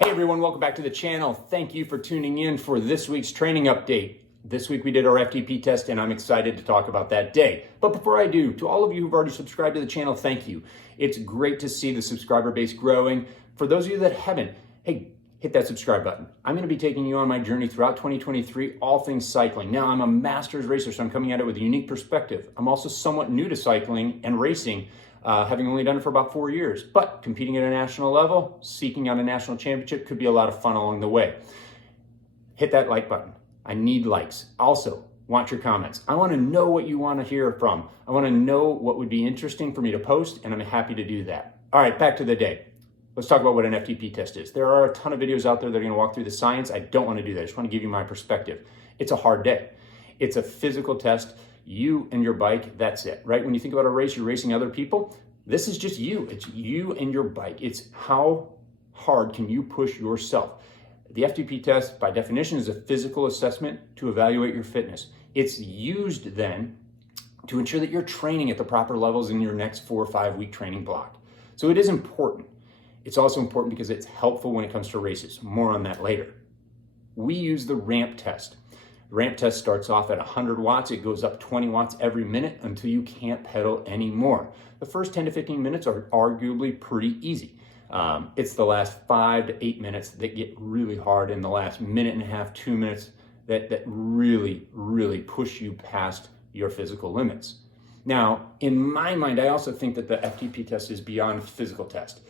Hey everyone, welcome back to the channel. Thank you for tuning in for this week's training update. This week we did our FTP test and I'm excited to talk about that day. But before I do, to all of you who've already subscribed to the channel, thank you. It's great to see the subscriber base growing. For those of you that haven't, hey, hit that subscribe button. I'm gonna be taking you on my journey throughout 2023, all things cycling. Now I'm a master's racer, so I'm coming at it with a unique perspective. I'm also somewhat new to cycling and racing, having only done it for about 4 years, but competing at a national level, seeking out a national championship could be a lot of fun along the way. Hit that like button. I need likes. Also, want your comments. I want to know what you want to hear from. I want to know what would be interesting for me to post, and I'm happy to do that. All right, back to the day. Let's talk about what an FTP test is. There are a ton of videos out there that are going to walk through the science. I don't want to do that. I just want to give you my perspective. It's a hard day. It's a physical test. You and your bike, that's it, right? When you think about a race, you're racing other people. This is just you. It's you and your bike. It's how hard can you push yourself. The FTP test, by definition, is a physical assessment to evaluate your fitness. It's used then to ensure that you're training at the proper levels in your next 4 or 5 week training block. So it is important. It's also important because it's helpful when it comes to races. More on that later. We use the ramp test. The ramp test starts off at 100 watts. It goes up 20 watts every minute until you can't pedal anymore. The first 10 to 15 minutes are arguably pretty easy. It's the last 5 to 8 minutes that get really hard, and the last minute and a half, 2 minutes that really push you past your physical limits. Now, in my mind, I also think that the FTP test is beyond a physical test.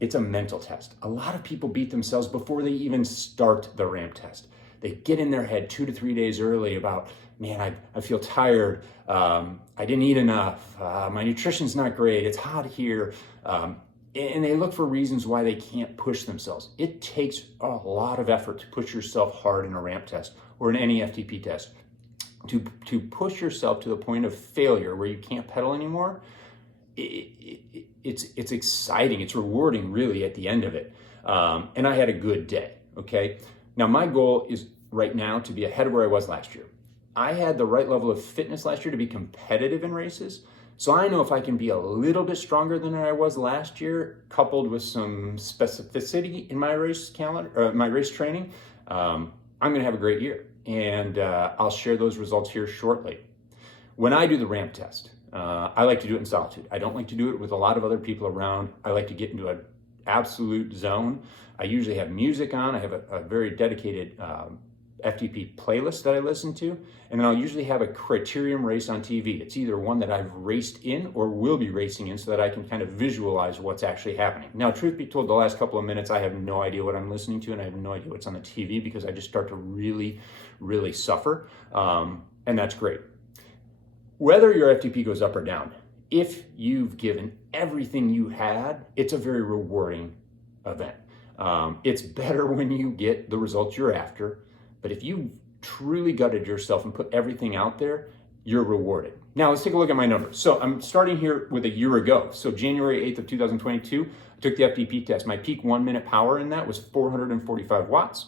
It's a mental test. A lot of people beat themselves before they even start the ramp test. They get in their head 2 to 3 days early about, man, I feel tired, I didn't eat enough, my nutrition's not great, it's hot here, and they look for reasons why they can't push themselves. It takes a lot of effort to push yourself hard in a ramp test or in any FTP test. To push yourself to the point of failure where you can't pedal anymore, it's exciting, it's rewarding really at the end of it. And I had a good day, okay? Now my goal is right now to be ahead of where I was last year. I had the right level of fitness last year to be competitive in races. So I know if I can be a little bit stronger than I was last year, coupled with some specificity in my race calendar, my race training, I'm gonna have a great year. And I'll share those results here shortly. When I do the ramp test, I like to do it in solitude. I don't like to do it with a lot of other people around. I like to get into an absolute zone. I usually have music on. I have a very dedicated FTP playlist that I listen to, and then I'll usually have a criterium race on TV. It's either one that I've raced in or will be racing in so that I can kind of visualize what's actually happening. Now, truth be told, the last couple of minutes, I have no idea what I'm listening to, and I have no idea what's on the TV because I just start to really suffer, and that's great. Whether your FTP goes up or down, if you've given everything you had, it's a very rewarding event. It's better when you get the results you're after, but if you truly gutted yourself and put everything out there, you're rewarded. Now let's take a look at my numbers. So I'm starting here with a year ago. So January 8th of 2022, I took the FTP test. My peak 1 minute power in that was 445 watts,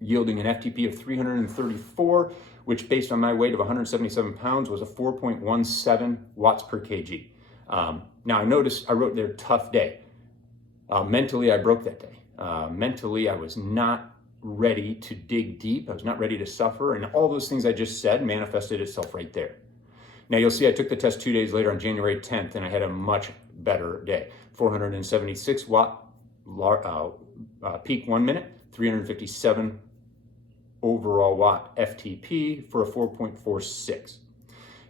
yielding an FTP of 334, which based on my weight of 177 pounds was a 4.17 watts per kg. Now I noticed I wrote there tough day. Mentally, I broke that day. Mentally, I was not ready to dig deep. I was not ready to suffer. And all those things I just said manifested itself right there. Now you'll see I took the test 2 days later on January 10th, and I had a much better day. 476 watt peak 1 minute, 357 overall watt FTP for a 4.46.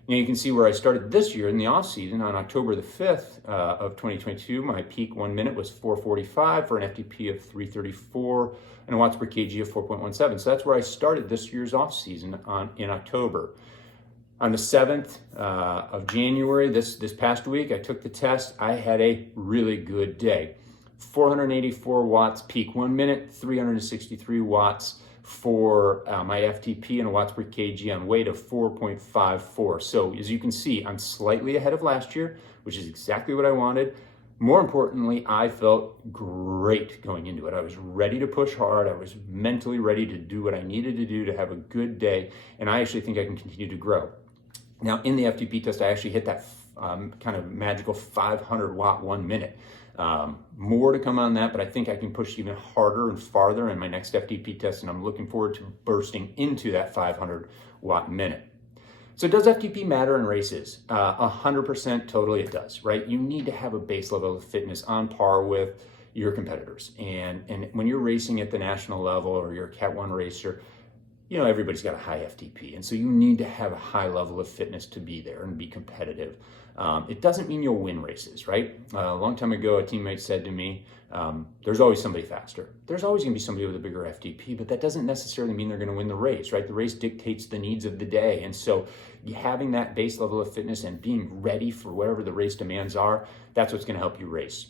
Now you can see where I started this year in the off season on October the 5th of 2022. My peak 1 minute was 445 for an FTP of 334 and a watts per kg of 4.17. So that's where I started this year's off season in October. On the 7th of January, this past week, I took the test. I had a really good day. 484 watts peak 1 minute, 363 watts for my FTP and a watts per kg on weight of 4.54. So as you can see, I'm slightly ahead of last year, which is exactly what I wanted. More importantly, I felt great going into it. I was ready to push hard. I was mentally ready to do what I needed to do to have a good day. And I actually think I can continue to grow. Now in the FTP test, I actually hit that kind of magical 500 watt 1 minute. More to come on that, but I think I can push even harder and farther in my next FTP test, and I'm looking forward to bursting into that 500 watt minute. So does FTP matter in races? 100% totally it does, right? You need to have a base level of fitness on par with your competitors. And when you're racing at the national level or you're a Cat 1 racer, everybody's got a high FTP. And so you need to have a high level of fitness to be there and be competitive. It doesn't mean you'll win races, right? A long time ago, a teammate said to me, there's always somebody faster. There's always going to be somebody with a bigger FTP, but that doesn't necessarily mean they're going to win the race, right? The race dictates the needs of the day. And so having that base level of fitness and being ready for whatever the race demands are, that's what's going to help you race.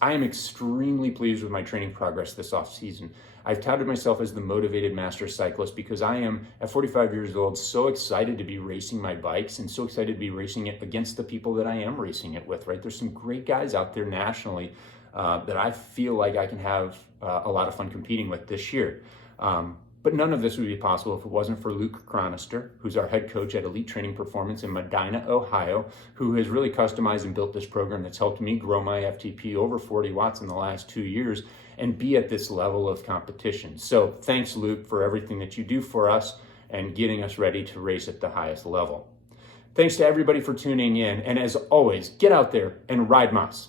I am extremely pleased with my training progress this off season. I've touted myself as the motivated master cyclist because I am, at 45 years old, so excited to be racing my bikes and so excited to be racing it against the people that I am racing it with, right? There's some great guys out there nationally that I feel like I can have a lot of fun competing with this year. But none of this would be possible if it wasn't for Luke Chronister, who's our head coach at Elite Training Performance in Medina, Ohio, who has really customized and built this program that's helped me grow my FTP over 40 watts in the last 2 years and be at this level of competition. So thanks, Luke, for everything that you do for us and getting us ready to race at the highest level. Thanks to everybody for tuning in. And as always, get out there and ride Moss.